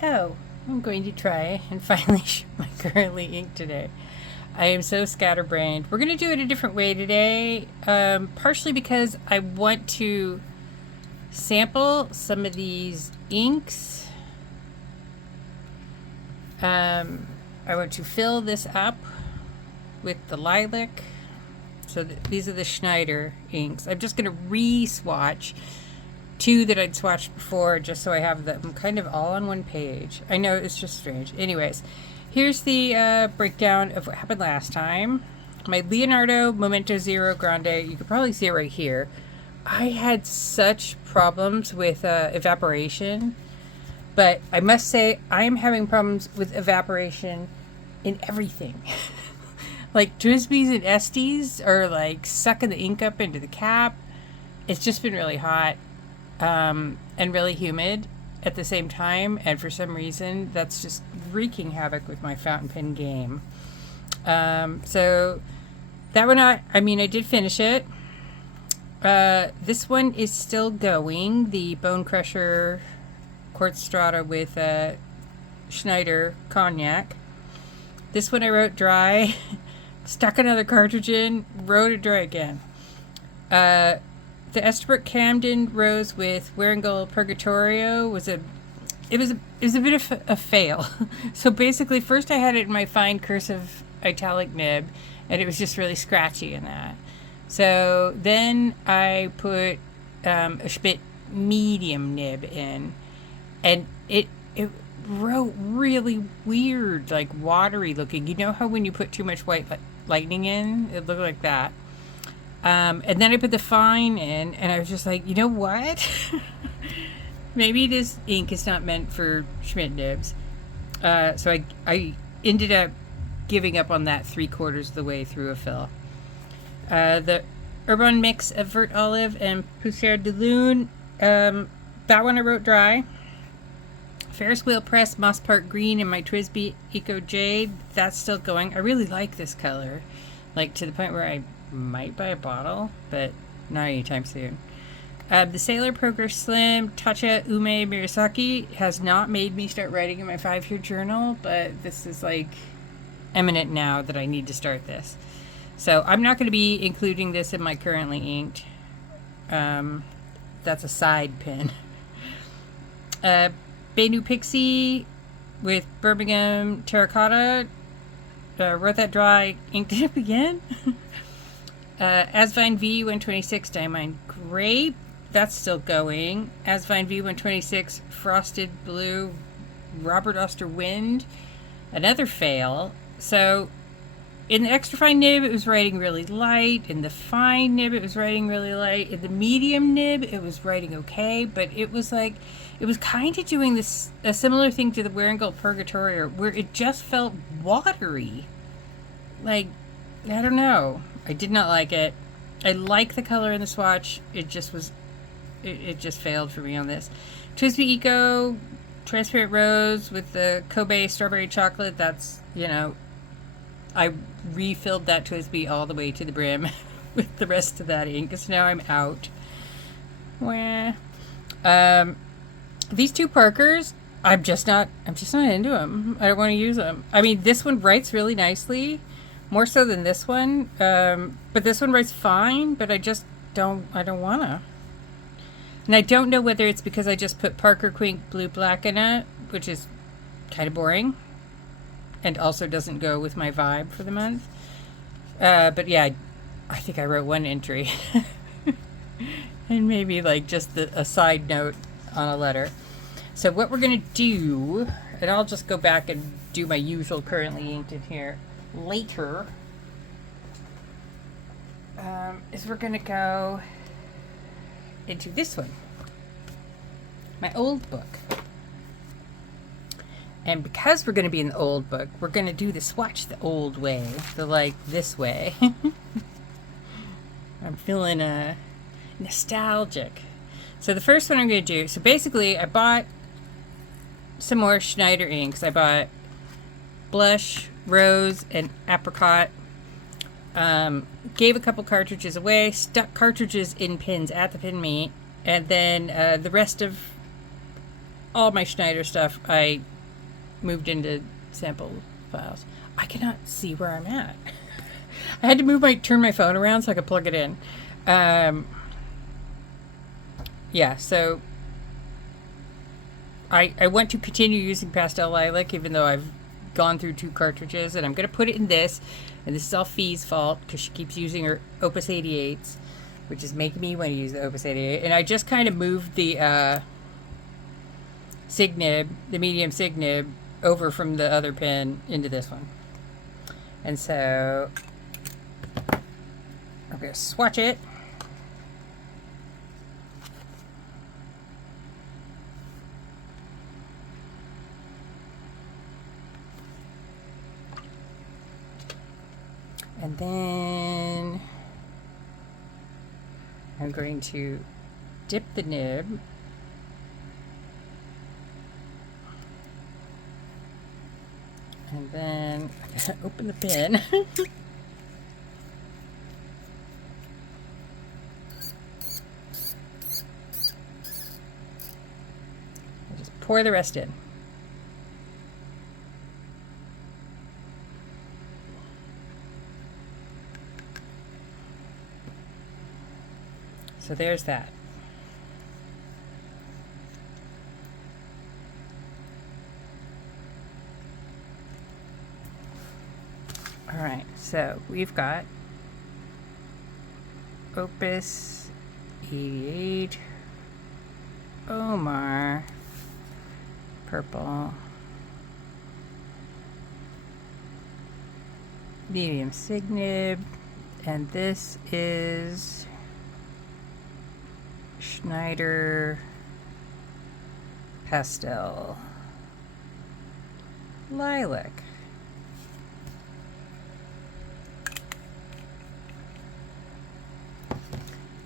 So, I'm going to try and finally shoot my currently ink today. I am so scatterbrained. We're going to do it a different way today, partially because I want to sample some of these inks. I want to fill this up with the lilac. So these are the Schneider inks. I'm just going to re-swatch two that I'd swatched before just so I have them kind of all on one page. I know it's just strange. Anyways, here's the breakdown of what happened last time. My Leonardo Momento Zero Grande, you can probably see it right here. I had such problems with evaporation, but I must say I am having problems with evaporation in everything. Like Twisbys and Estes are like sucking the ink up into the cap. It's just been really hot and really humid at the same time, and for some reason that's just wreaking havoc with my fountain pen game. So that one, I mean, I did finish it. This one is still going, the Bone Crusher Quartz Strata with Schneider Cognac. This one I wrote dry, stuck another cartridge in, wrote it dry again. The Estabrook Camden Rose with Warringal Purgatorio was a bit of a fail. So basically, first I had it in my fine cursive italic nib, and it was just really scratchy in that. So then I put a Schmidt medium nib in, and it wrote really weird, like watery looking. You know how when you put too much white lightning in, it looked like that. And then I put the fine in, and I was just like, you know what? Maybe this ink is not meant for Schmidt nibs. So I ended up giving up on that 3/4 of the way through a fill. The Urban Mix of Vert Olive and Poussière de Lune, that one I wrote dry. Ferris Wheel Press Moss Park Green and my Twisby Eco Jade, that's still going. I really like this color, like to the point where I might buy a bottle, but not anytime soon. The Sailor Progress Slim Tacha Ume Murasaki has not made me start writing in my 5-year journal, but this is like imminent now that I need to start this. So I'm not going to be including this in my currently inked. That's a side pin. Benu Pixie with Birmingham Terracotta. Wrote that dry, inked it up again. Asvine V126 Diamond Grape, that's still going. Asvine V126 Frosted Blue Robert Oster Wind, another fail. So in the extra fine nib it was writing really light, in the fine nib it was writing really light, in the medium nib it was writing okay, but it was like, it was kind of doing this, a similar thing to the Warringal Purgatorio, where it just felt watery. Like, I don't know. I did not like it. I like the color in the swatch. It just was, it just failed for me on this. Twisby Eco Transparent Rose with the Kobe Strawberry Chocolate. That's, you know, I refilled that Twisby all the way to the brim with the rest of that ink, so now I'm out. Wah. These two Parkers, I'm just not into them. I don't want to use them. I mean, this one writes really nicely. More so than this one, but this one writes fine, but I don't wanna. And I don't know whether it's because I just put Parker Quink Blue Black in it, which is kind of boring, and also doesn't go with my vibe for the month. But yeah, I think I wrote one entry. And maybe like just a side note on a letter. So what we're gonna do, and I'll just go back and do my usual currently inked in here later, is we're gonna go into this one, my old book. And because we're gonna be in the old book, we're gonna do the swatch the old way, the like this way. I'm feeling nostalgic. So the first one I'm gonna do, so basically I bought some more Schneider inks. I bought Blush, Rose, and Apricot. Gave a couple cartridges away, stuck cartridges in pins at the pin meet, and then the rest of all my Schneider stuff I moved into sample files. I cannot see where I'm at. I had to turn my phone around so I could plug it in. Yeah, so I want to continue using Pastel Lilac, even though I've gone through 2 cartridges, and I'm going to put it in this, and this is all Fee's fault, because she keeps using her Opus 88s, which is making me want to use the Opus 88, and I just kind of moved the sig nib, the medium sig nib, over from the other pen into this one. And so I'm going to swatch it. And then I'm going to dip the nib and then I'm going to open the pen. I just pour the rest in. So there's that. All right, so we've got Opus 88, Omar, purple, medium sig nib, and this is Schneider Pastel Lilac.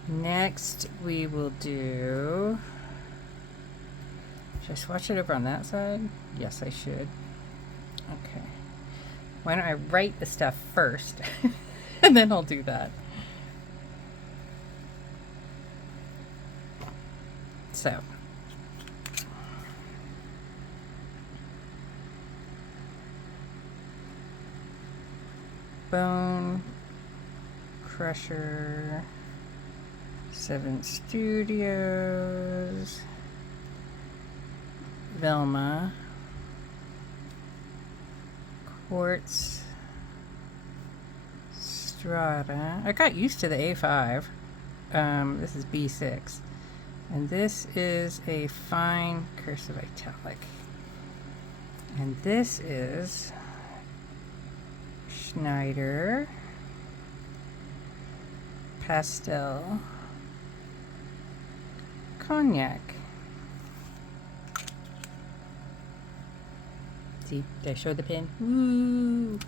Next we will do, should I swatch it over on that side? Yes, I should. Okay. Why don't I write the stuff first and then I'll do that. So, Bone Crusher, 7 Studios, Velma, Quartz Strata. I got used to the A5. This is B6. And this is a fine cursive italic. And this is Schneider Pastel Cognac. See, did I show the pin? Woo!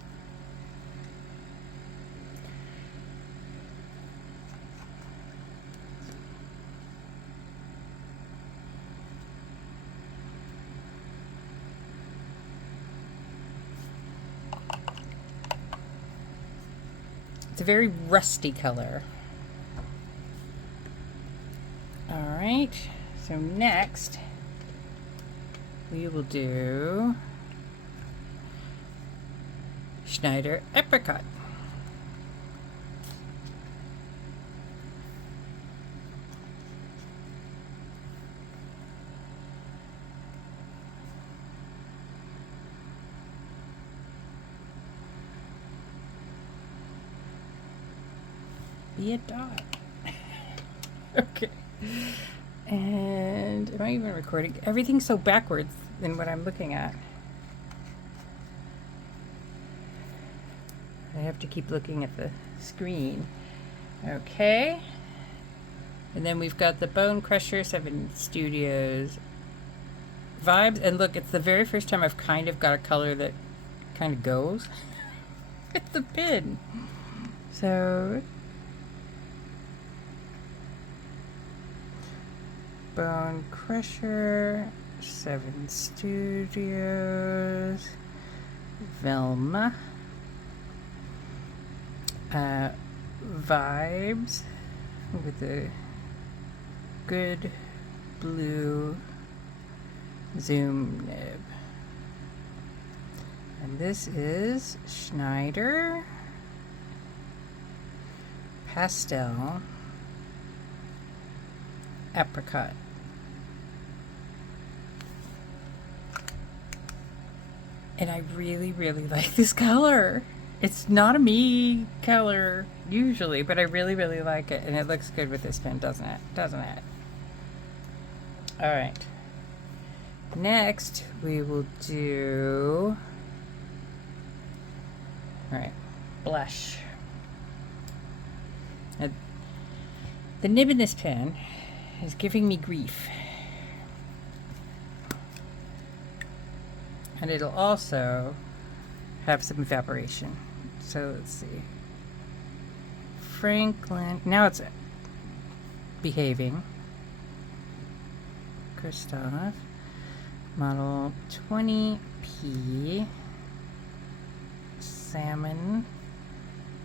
It's a very rusty color. All right, so next we will do Schneider Apricot. Be a dot. Okay. And am I even recording? Everything's so backwards than what I'm looking at. I have to keep looking at the screen. Okay. And then we've got the Bone Crusher 7 Studios vibes. And look, it's the very first time I've kind of got a color that kind of goes with the pin. So Bone Crusher, 7 Studios, Velma, Vibes with a good blue zoom nib. And this is Schneider Pastel Apricot. And I really, really like this color. It's not a me color usually, but I really, really like it. And it looks good with this pen, doesn't it? Doesn't it? All right. Next, we will do, all right, blush. Now, the nib in this pen is giving me grief. And it'll also have some evaporation. So let's see. Franklin, now it's behaving. Christoph, model 20P, salmon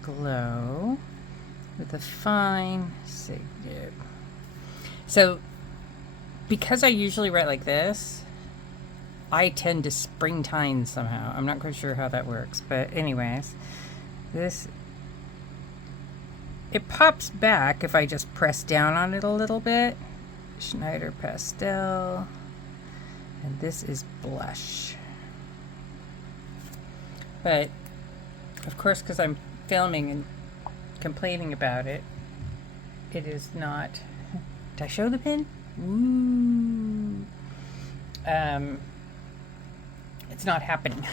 glow with a fine sig nib. So because I usually write like this, I tend to springtime somehow. I'm not quite sure how that works, but anyways, it pops back if I just press down on it a little bit. Schneider Pastel, and this is blush. But of course, because I'm filming and complaining about it, it is not. Did I show the pen? Woo! It's not happening.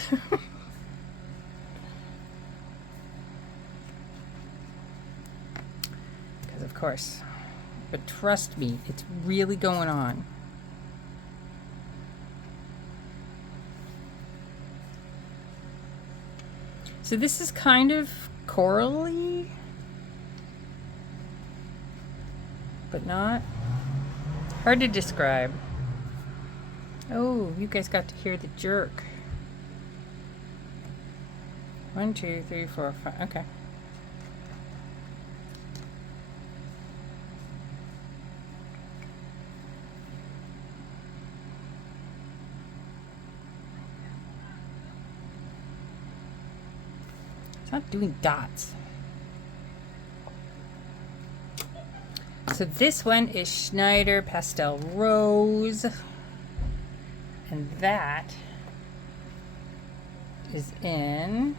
Because of course. But trust me, it's really going on. So this is kind of corally, but not. Hard to describe. Oh, you guys got to hear the jerk. 1, 2, 3, 4, 5. Okay. It's not doing dots. So this one is Schneider Pastel Rose. And that is in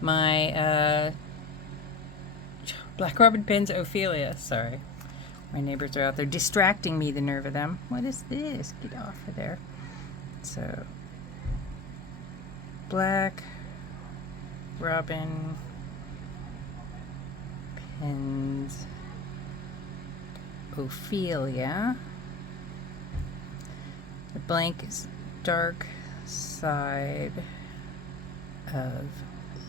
my Black Robin Pens Ophelia. Sorry. My neighbors are out there distracting me, the nerve of them. What is this? Get off of there. So, Black Robin Pens Ophelia. The blank is Dark Side of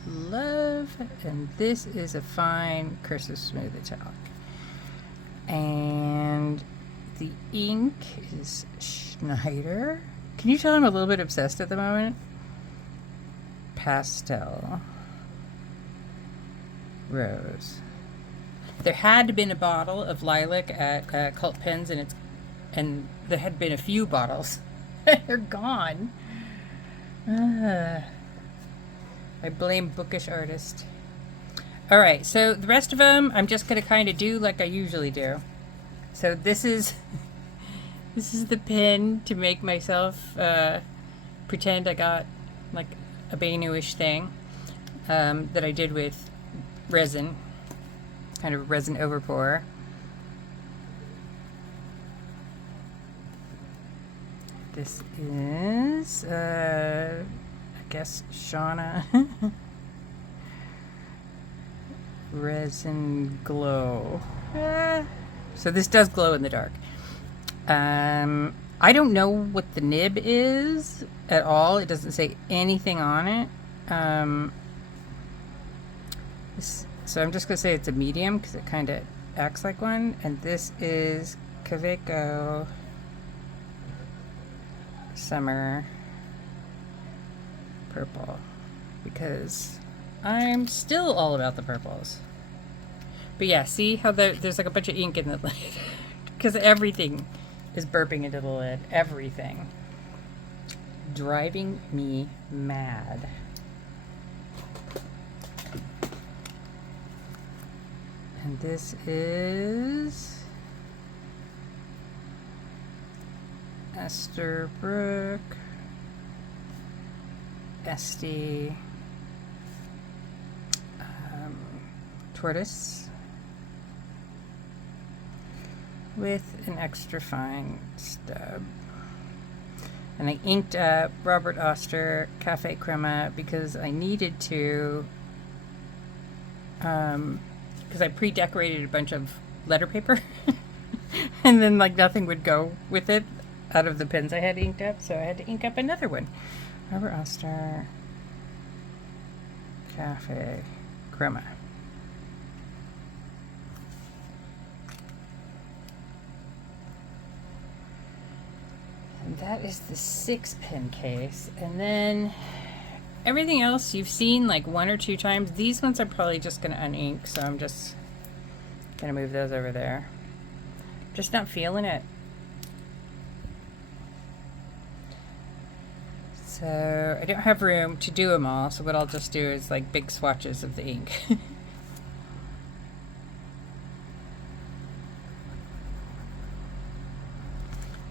Love, and this is a fine cursive smooth italic. And the ink is Schneider. Can you tell I'm a little bit obsessed at the moment? Pastel Rose. There had been a bottle of lilac at Cult Pens, and there had been a few bottles. They're gone. I blame bookish artist. All right, so the rest of them, I'm just gonna kind of do like I usually do. So this is the pen to make myself pretend I got like a Banu-ish thing that I did with resin, kind of resin overpour. This is, I guess, Shauna Resin Glow. So this does glow in the dark. I don't know what the nib is at all. It doesn't say anything on it. So I'm just going to say it's a medium because it kind of acts like one. And this is Kaweco Summer Purple, because I'm still all about the purples. But yeah, see how there's like a bunch of ink in the because everything is burping into the lid. Everything. Driving me mad. And this is Esterbrook, Esty, Tortoise with an extra fine stub. And I inked up Robert Oster Cafe Crema because I needed to, because I pre-decorated a bunch of letter paper and then like nothing would go with it out of the pens I had inked up, so I had to ink up another one. Robert Oster Cafe Crema. And that is the 6-pin case. And then everything else you've seen like 1 or 2 times. These ones I'm probably just going to unink, so I'm just going to move those over there. Just not feeling it. So I don't have room to do them all, so what I'll just do is like big swatches of the ink.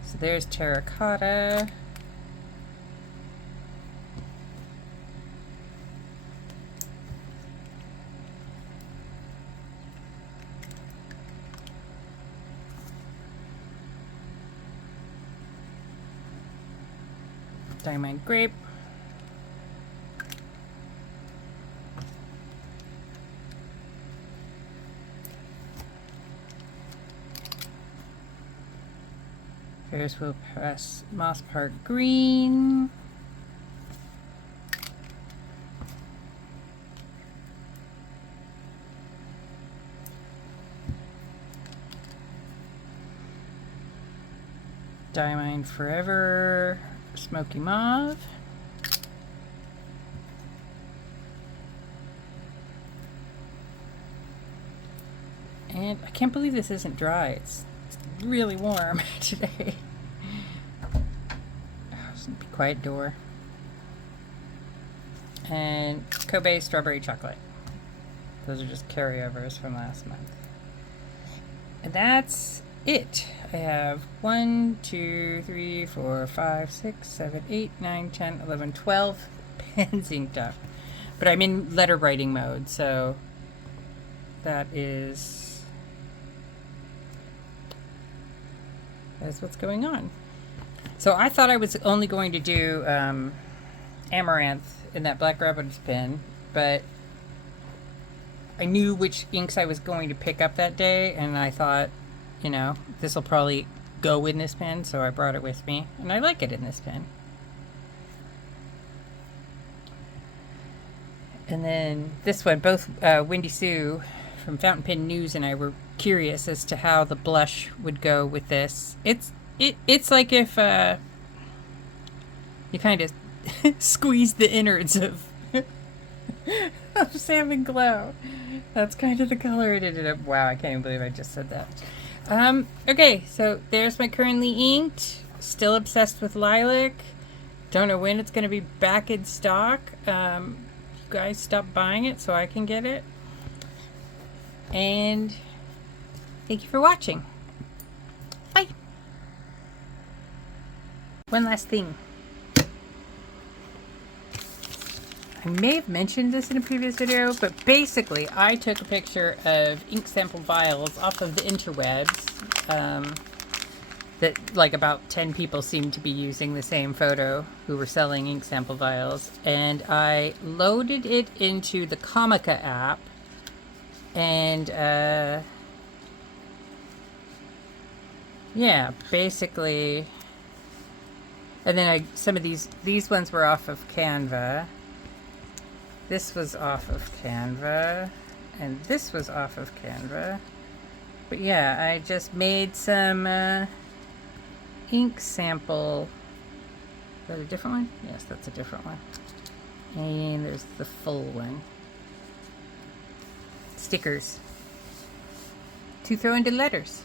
So there's terracotta. Diamond grape. Ferris wheel press Moss Park green. Diamond Forever Smoky Mauve. And I can't believe this isn't dry. It's really warm today. Be quiet door. And Kobe Strawberry Chocolate. Those are just carryovers from last month. And that's it. I have 1, 2, 3, 4, 5, 6, 7, 8, 9, 10, 11, 12 pens inked up. But I'm in letter writing mode, so that is what's going on. So I thought I was only going to do Amaranth in that Black Rabbit's pen, but I knew which inks I was going to pick up that day, and I thought, you know, this will probably go in this pen, so I brought it with me, and I like it in this pen. And then this one, both Windy Sue from Fountain Pen News and I were curious as to how the blush would go with this. It's like if you kind of squeeze the innards of Salmon Glow. That's kind of the color it ended up. Wow, I can't even believe I just said that. Okay, so there's my currently inked. Still obsessed with lilac. Don't know when it's going to be back in stock. You guys stop buying it so I can get it. And thank you for watching. Bye. One last thing. I may have mentioned this in a previous video, but basically I took a picture of ink sample vials off of the interwebs that like about 10 people seemed to be using the same photo who were selling ink sample vials, and I loaded it into the Comica app, and yeah, basically, and then some of these ones were off of Canva. This was off of Canva, and this was off of Canva. But yeah, I just made some ink sample. Is that a different one? Yes, that's a different one. And there's the full one. Stickers to throw into letters.